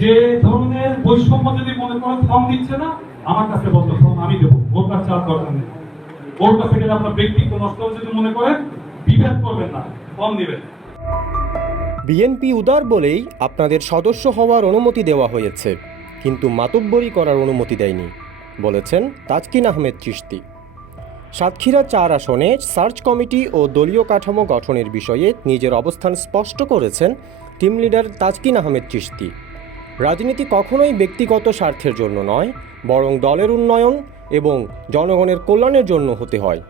যে ধরনের বৈষম্য যদি মনে করেন ফর্ম দিচ্ছে না, আমার কাছে বলতো ফর্ম আমি দেবো। ওর কাছে আর দরকার নেই। ওর কাছে গেলে আপনার ব্যক্তিত্ব নষ্ট হবে যদি মনে করেন বিভেদ করবেন না ফর্ম দিবেন। বিএনপি উদার বলেই আপনাদের সদস্য হওয়ার অনুমতি দেওয়া হয়েছে, কিন্তু মাতব্বরি করার অনুমতি দেয়নি, বলেছেন তাজকিন আহমেদ চিশতি। সাতক্ষীরা চার আসনে সার্চ কমিটি ও দলীয় কাঠামো গঠনের বিষয়ে নিজের অবস্থান স্পষ্ট করেছেন টিম লিডার তাজকিন আহমেদ চিশতি। রাজনীতি কখনোই ব্যক্তিগত স্বার্থের জন্য নয়, বরং দলের উন্নয়ন এবং জনগণের কল্যাণের জন্য হতে হয়।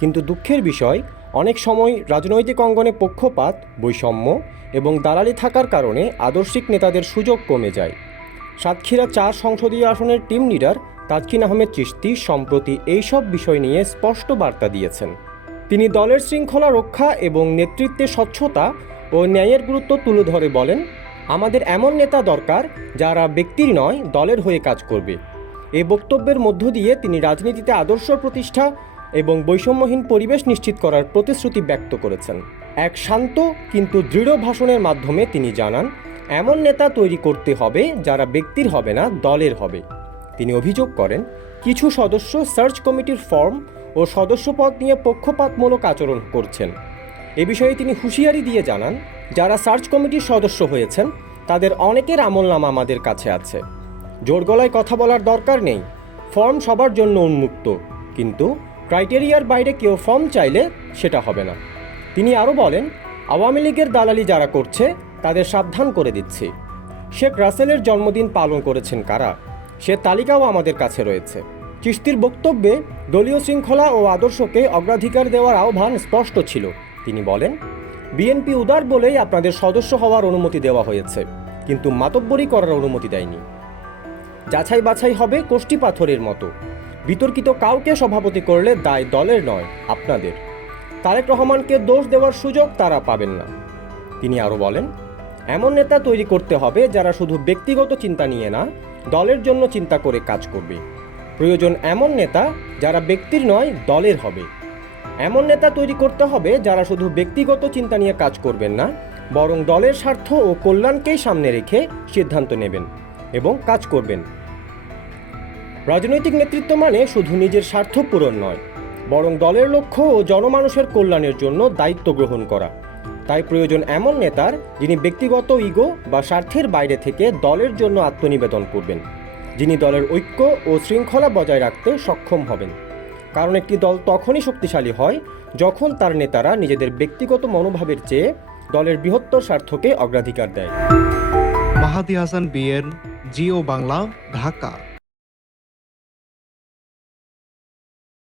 কিন্তু দুঃখের বিষয়, অনেক সময় রাজনৈতিক অঙ্গনে পক্ষপাত, বৈষম্য এবং দালালি থাকার কারণে আদর্শিক নেতাদের সুযোগ কমে যায়। সাতক্ষীরা চার সংসদীয় আসনের টিম লিডার তাজকিন আহমেদ চিশতি সম্প্রতি এইসব বিষয় নিয়ে স্পষ্ট বার্তা দিয়েছেন। তিনি দলের শৃঙ্খলা রক্ষা এবং নেতৃত্বে স্বচ্ছতা ও ন্যায়ের গুরুত্ব তুলে ধরে বলেন আমাদের এমন নেতা দরকার যারা ব্যক্তির নয়, দলের হয়ে কাজ করবে। এই বক্তব্যের মধ্য দিয়ে তিনি রাজনীতিতে আদর্শ প্রতিষ্ঠা এবং বৈষম্যহীন পরিবেশ নিশ্চিত করার প্রতিশ্রুতি ব্যক্ত করেছেন। এক শান্ত কিন্তু দৃঢ় ভাষণের মাধ্যমে তিনি জানান, এমন নেতা তৈরি করতে হবে যারা ব্যক্তির হবে না, দলের হবে। তিনি অভিযোগ করেন, কিছু সদস্য সার্চ কমিটির ফর্ম ও সদস্যপদ নিয়ে পক্ষপাতমূলক আচরণ করছেন। এ বিষয়ে তিনি হুঁশিয়ারি দিয়ে জানান যারা সার্চ কমিটির সদস্য হয়েছেন, তাদের অনেকের আমল আমলনামা আমাদের কাছে আছে। জোর গলায় কথা বলার দরকার নেই, ফর্ম সবার জন্য উন্মুক্ত। কিন্তু ক্রাইটেরিয়ার বাইরে কেউ ফর্ম চাইলে সেটা হবে না। তিনি আরও বলেন, আওয়ামী লীগের দালালি যারা করছে, তাদের সাবধান করে দিচ্ছি। শেখ রাসেলের জন্মদিন পালন করেছেন কারা? সে তালিকাও আমাদের কাছে রয়েছে। চিস্তির বক্তব্যে দলীয় শৃঙ্খলা ও আদর্শকে অগ্রাধিকার দেওয়ার আহ্বান স্পষ্ট ছিল। তিনি বলেন বিএনপি উদার বলেই আপনাদের সদস্য হওয়ার অনুমতি দেওয়া হয়েছে, কিন্তু মাতব্বরি করার অনুমতি দেয়নি। যাছাই বাছাই হবে কোষ্টি পাথরের মতো। বিতর্কিত কাউকে সভাপতি করলে দায় দলের নয়, আপনাদের। তারেক রহমানকে দোষ দেওয়ার সুযোগ তারা পাবেন না। তিনি আরও বলেন, এমন নেতা তৈরি করতে হবে যারা শুধু ব্যক্তিগত চিন্তা নিয়ে না, দলের জন্য চিন্তা করে কাজ করবে। প্রয়োজন এমন নেতা যারা ব্যক্তির নয়, দলের হবে। এমন নেতা তৈরি করতে হবে যারা শুধু ব্যক্তিগত চিন্তা নিয়ে কাজ করবেন না, বরং দলের স্বার্থ ও কল্যাণকেই সামনে রেখে সিদ্ধান্ত নেবেন এবং কাজ করবেন। রাজনৈতিক নেতৃত্ব মানে শুধু নিজের স্বার্থ পূরণ নয়, বরং দলের লক্ষ্য ও জনমানুষের কল্যাণের জন্য দায়িত্ব গ্রহণ করা। তাই প্রয়োজন এমন নেতার যিনি ব্যক্তিগত ইগো বা স্বার্থের বাইরে থেকে দলের জন্য আত্মনিবেদন করবেন, যিনি দলের ঐক্য ও শৃঙ্খলা বজায় রাখতে সক্ষম হবেন। কারণ একটি দল তখনই শক্তিশালী হয় যখন তার নেতারা নিজেদের ব্যক্তিগত মনোভাবের চেয়ে দলের বৃহত্তর স্বার্থকে অগ্রাধিকার দেয়। মাহাদি হাসান বিএন জিও বাংলা ঢাকা